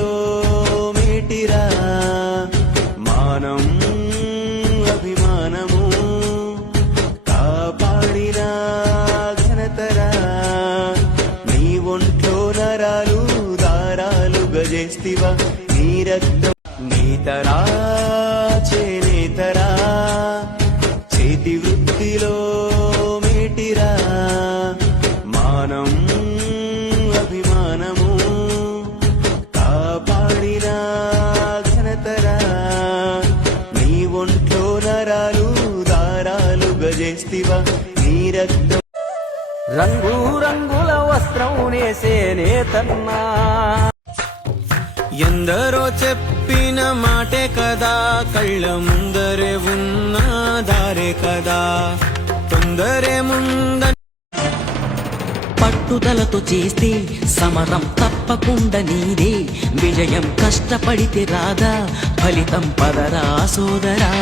వృత్తిలో మేటిరా మానం అభిమానము కాపాడిన ఘనతరా నీ ఒంట్లో నరాలు దారాలుగా చేస్తివా నీ రక్తం నీతరా చేనేతరా చేతి వృత్తిలో మేటిరా మానం అభిమానము కాపాడిన ఘనతరా నీ ఒంట్లో నరాలు దారాలుగా చేస్తివా నీ రక్తం రంగు రంగుల వస్త్రం నేసే నేతన్నా ఎందరో చెప్పిన మాటే కదా కళ్ళ ముందరే ఉన్న దారే కదా తొందరే ముంద పట్టుదలతో చేస్తే సమరం తప్పకుండా నీదే విజయం కష్టపడితే రాదా ఫలితం పదరా సోదరా